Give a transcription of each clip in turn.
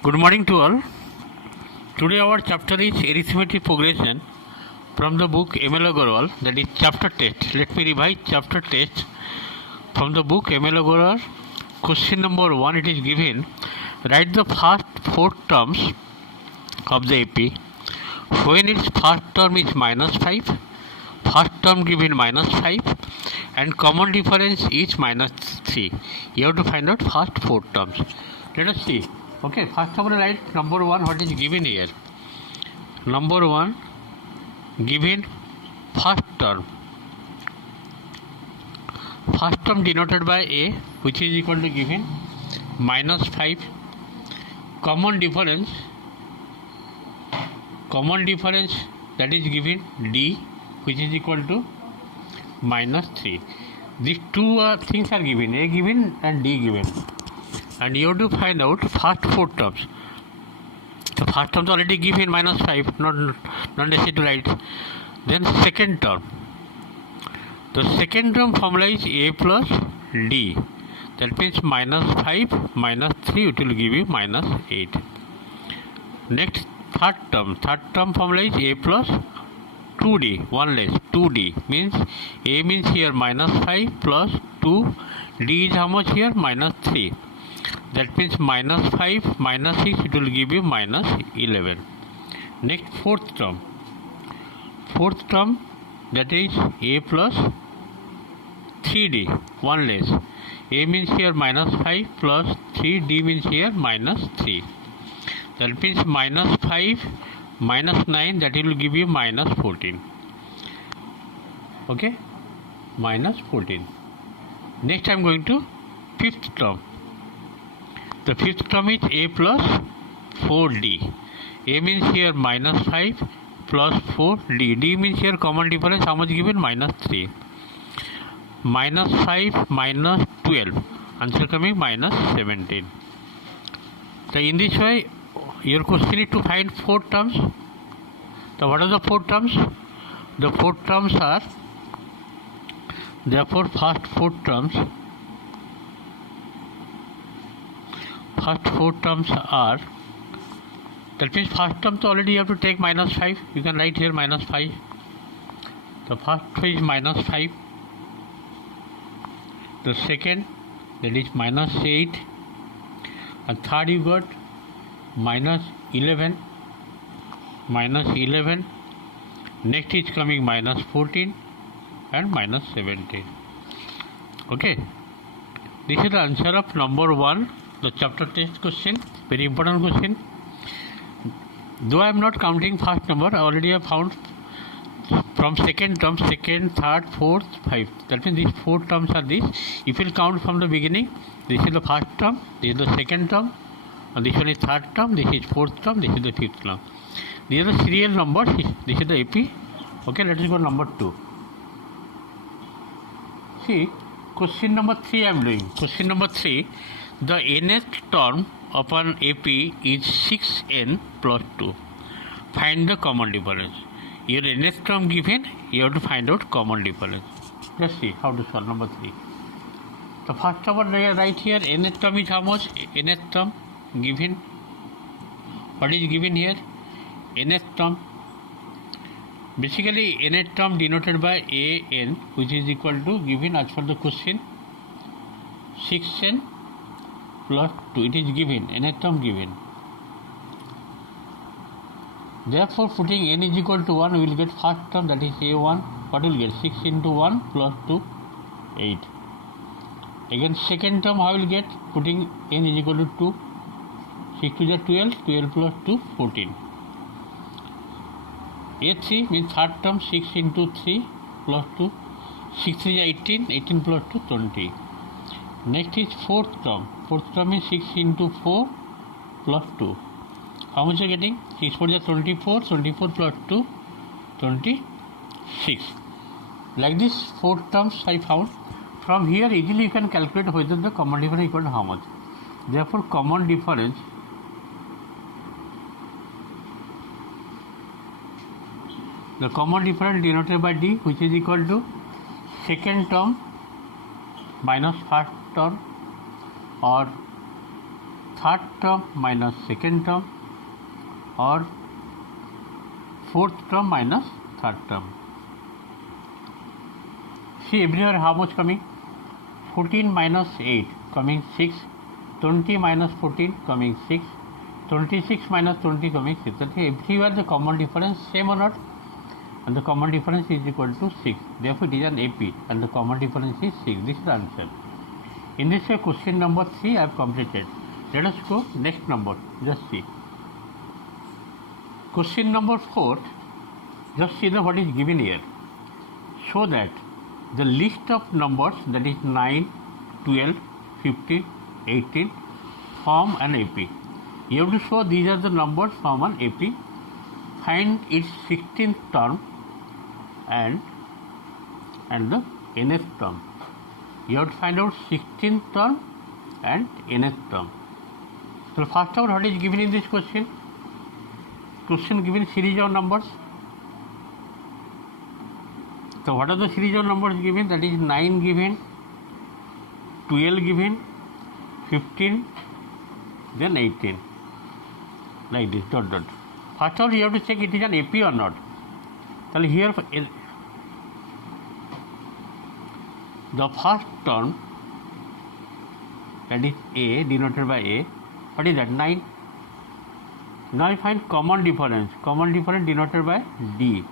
Good morning to all. Today our chapter is arithmetic progression from the book M.L. Agarwal, that is chapter test. Let me revise chapter test from the book M.L. Agarwal. Question number 1, it is given. Write the first 4 terms of the AP. When its first term is minus 5, first term given minus 5 and common difference is minus 3. You have to find out first 4 terms. Let us see. Okay, first of all write number 1 what is given here. Number 1 given first term. First term denoted by A, which is equal to given minus 5. Common difference that is given D, which is equal to minus 3. These two things are given, A given and D given. And you have to find out first 4 terms. The first term is already given minus 5, not necessary to write. Then second term. The second term formula is A plus D. That means minus 5 minus 3, it will give you minus 8. Next, third term formula is A plus 2D, 1 less, 2D. Means A means here minus 5 plus 2. D is how much here? Minus 3. That means minus 5 minus 6, it will give you minus 11. Next, fourth term, that is A plus 3D, 1 less. A means here minus 5 plus 3, D means here minus 3. That means minus 5 minus 9, that will give you minus 14. Okay, minus 14. Next I am going to fifth term. The fifth term is A plus 4D. A means here minus 5 plus 4D. D means here common difference, how much given? Minus 3. Minus 5 minus 12. Answer coming minus 17. So in this way, your question is to find 4 terms. So what are the 4 terms? The 4 terms are, therefore first 4 terms are, that means first term so already you have to take minus 5. You can write here minus 5. The first is minus 5. The second, that is minus 8. And third you got minus 11. Next is coming minus 14 and minus 17. Okay. This is the answer of number 1. The chapter test question, very important question. Though I am not counting first number, I already have found from second term, second, third, fourth, fifth. That means these 4 terms are these. If you count from the beginning, this is the first term, this is the second term, and this one is third term, this is fourth term, this is the fifth term. These are the serial numbers, this is the AP. Okay, let us go number 2. See, question number 3 I am doing. Question number 3. The nth term of an AP is 6n plus 2. Find the common difference. Your nth term given, you have to find out common difference. Let's see how to solve number 3. The first of all, right here, nth term is how much? Nth term given. What is given here? Nth term. Basically, nth term denoted by an, which is equal to given as per the question 6n plus 2. It is given, nth term given. Therefore, putting n is equal to 1, we will get first term, that is a1. What will get? 6 into 1 plus 2, 8. Again, second term, how will get? Putting n is equal to 2. 6 to the 12, 12 plus 2, 14. A3 means third term, 6 into 3 plus 2. 6 is 18, 18 plus 2, 20. Next is fourth term. Fourth term is 6 into 4 plus 2. How much are you getting? 6 4 is 24, 24 plus 2, 26. Like this 4 terms I found. From here easily you can calculate whether the common difference is equal to how much. Therefore common difference denoted by D, which is equal to second term minus first term or third term minus second term or fourth term minus third term. See everywhere how much coming? 14 minus 8 coming 6, 20 minus 14 coming 6, 26 minus 20 coming 6. That is everywhere the common difference same or not? And the common difference is equal to 6. Therefore, it is an AP and the common difference is 6. This is the answer. In this way, question number 3 I have completed. Let us go next number. Just see. Question number 4. Just see what is given here. Show that the list of numbers, that is 9, 12, 15, 18, form an AP. You have to show these are the numbers form an AP. Find its 16th term and the nth term. You have to find out 16th term and nth term. So first of all, what is given in this question? Question given series of numbers. So what are the series of numbers given? That is 9 given, 12 given, 15, then 18. Like this, dot dot. First of all, you have to check it is an AP or not. So here the first term, that is A, denoted by A. What is that? 9. Now I find common difference. Common difference denoted by D.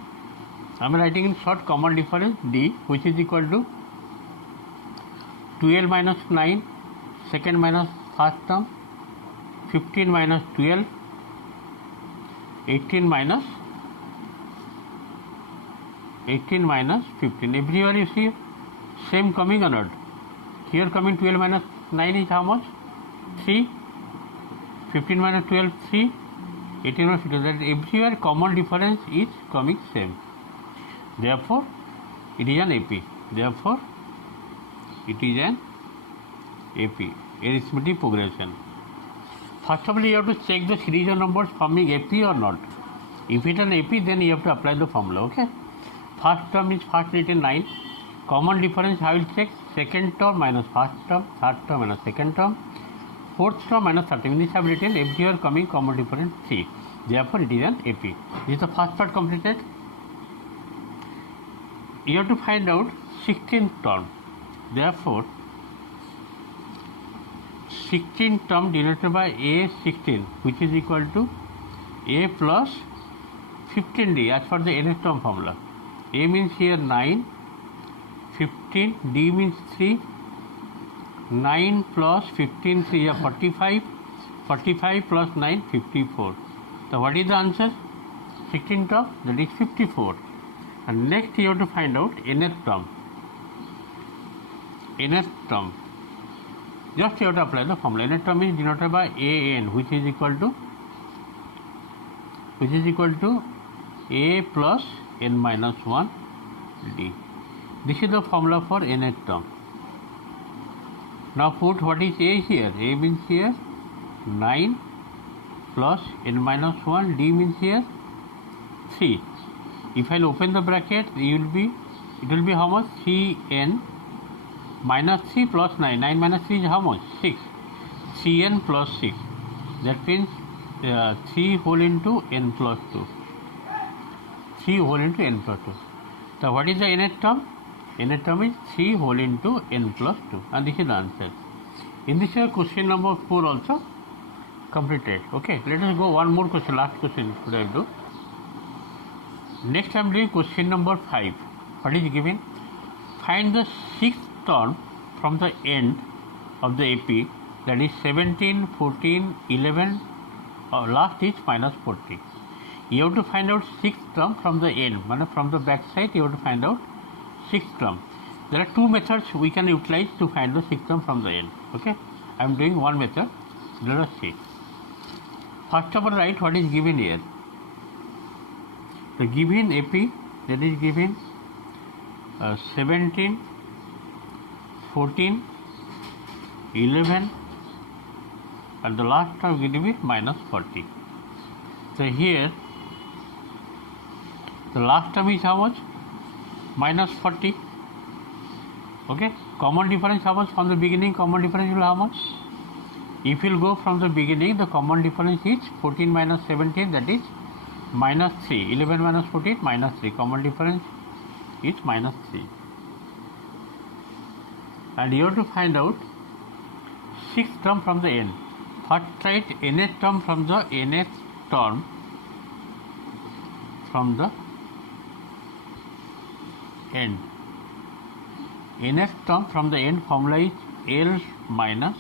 I am writing in short common difference D, which is equal to 12 minus 9, second minus first term, 15 minus 12, 18 minus 15. Everywhere you see same coming or not? Here coming 12 minus 9 is how much? 3. 15 minus 12, 3. 18 minus 15. That everywhere common difference is coming same. Therefore, it is an AP. Therefore, it is an AP. Arithmetic progression. First of all, you have to check the series of numbers forming AP or not. If it is an AP, then you have to apply the formula. Okay. First term is first written 9. Common difference I will check second term minus first term, third term minus second term, fourth term minus third term. In this I have written everywhere coming common difference 3. Therefore, it is an AP. This is the first part completed. You have to find out 16th term. Therefore, 16th term denoted by A 16, which is equal to A plus 15D as per the nth term formula. A means here 9, 15, D means 3, 9 plus 15, 3 is 45, 45 plus 9, 54. So what is the answer? 16th term, that is 54. And next you have to find out nth term. Nth term. Just you have to apply the formula. Nth term is denoted by AN, which is equal to A plus n minus 1 D. This is the formula for nth term. Now put what is A here. A means here 9 plus n minus 1, D means here 3. If I open the bracket, it will be how much? 3n minus 3 plus 9. 9 minus 3 is how much? 6. 3n plus 6. That means 3 whole into n plus 2. 3 whole into n plus 2. So what is the nth term? Nth term is 3 whole into n plus 2. And this is the answer. In this question number 4 also completed. Okay, let us go one more question. Last question should I do. Next I am doing question number 5. What is given? Find the 6th term from the end of the AP, that is 17, 14, 11, last is minus 40. You have to find out 6th term from the end, from the back side you have to find out 6th term. There are two methods we can utilize to find the 6th term from the end. Okay, I am doing one method. Let us see. First of all, write what is given here. The given AP, that is given 17, 14, 11, and the last term will be minus 40. So here the last term is how much? Minus 40. Okay, common difference how much from the beginning? Common difference will how much? If you will go from the beginning, the common difference is 14 minus 17, that is minus 3. 11 minus 14 minus 3. Common difference is minus 3. And you have to find out sixth term from the n. First write nth term from the nth term from the n. Nth term from the n formula is L minus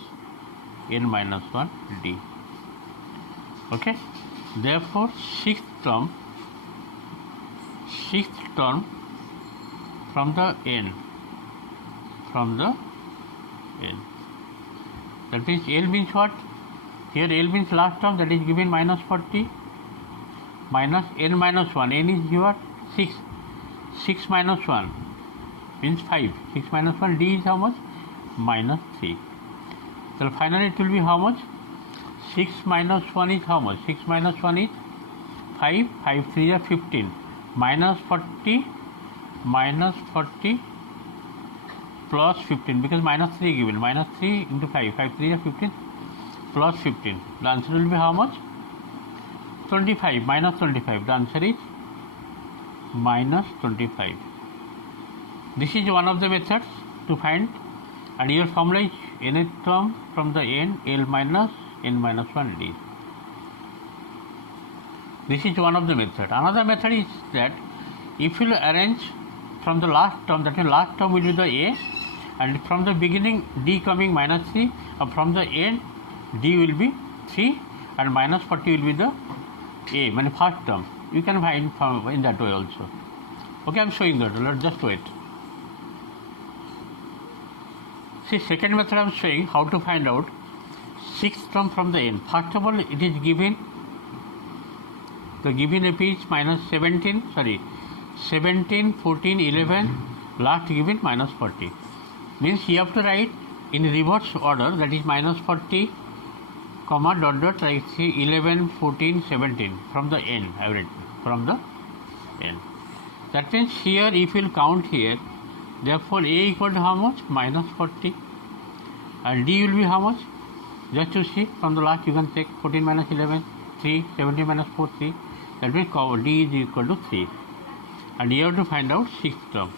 n minus 1 d. Okay. Therefore, sixth term from the n. That means L means what? Here L means last term, that is given minus 40 minus n minus 1. N is your 6. 6 minus 1 means 5. 6 minus 1, d is how much? Minus 3. So finally it will be how much? 6 minus 1 is how much? 6 minus 1 is 5. 5 3 are 15. Minus 40 plus 15, because minus 3 given. Minus 3 into 5. 5 3 are 15 plus 15. The answer will be how much? 25. Minus 25. The answer is minus 25. This is one of the methods to find, and your formula is nth term from the n, L minus n minus 1 d. This is one of the method. Another method is that if you arrange from the last term, that means last term will be the a, and from the beginning d coming minus 3, and from the end d will be 3, and minus 40 will be the a, means first term. You can find from in that way also. Okay, I am showing that. Let's just wait. See, second method I am showing how to find out sixth term from the n. First of all, it is given, the given AP is minus 17, 14, 11, last given minus 40. Means you have to write in reverse order, that is minus 40, comma, dot, dot, like 11, 14, 17 from the n, I have written, from the n. That means here, if you will count here, therefore a equal to how much? Minus 40. And d will be how much? Just to see from the last you can take 14 minus 11, 3, 17 minus 4, 3. That means d is equal to 3. And you have to find out sixth term.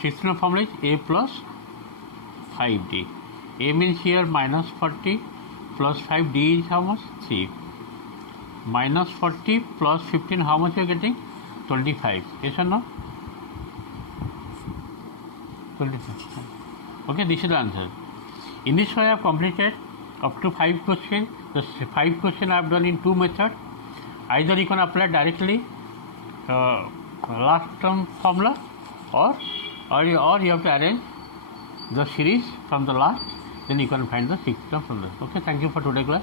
Sixth term formula is a plus 5d. A means here minus 40 plus 5d is how much? 3. Minus 40 plus 15, how much you are getting? 25. Yes or no? 25. Okay, this is the answer. In this way I have completed up to 5 questions. The 5 questions I have done in 2 methods. Either you can apply directly last term formula, or you have to arrange the series from the last, then you can find the sixth term from this. Okay, thank you for today's class.